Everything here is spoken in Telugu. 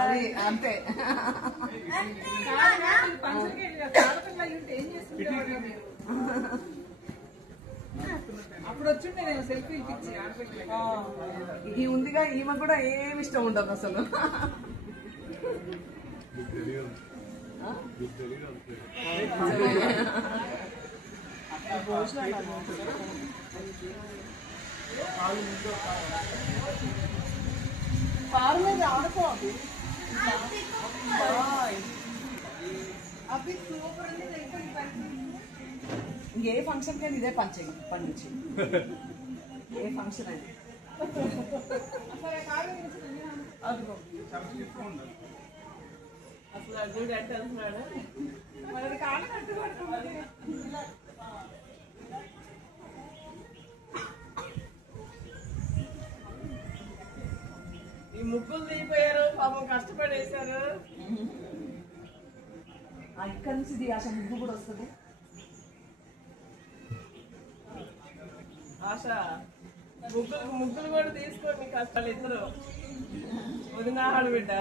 అది అంతే. అప్పుడు వచ్చిండే నేను సెల్ఫీలు పిచ్చి ఈ ఉందిగా ఈమె కూడా ఏమి ఇష్టం ఉండదు అసలు. కారు మీద ఆడుకో అవి సూపర్ ఇంకే ఫంక్షన్ కానీ ఇదే పంచండి ఇప్పటి నుంచి. ఏ ఫంక్షన్ అయినా అదిగో అసలు చూడు అంటే అంటున్నాడు మరి కాళ్ళు కట్టుకోవాలి. ఈ ముగ్గులు తీపోయారు పాపం కష్టపడేశారు. ఇక్కడ నుంచి ఆశ ముగ్గు కూడా వస్తుంది. ఆశ ముగ్గులు కూడా తీసుకోండి కష్టాలు ఇద్దరు వదినాడు బిడ్డ.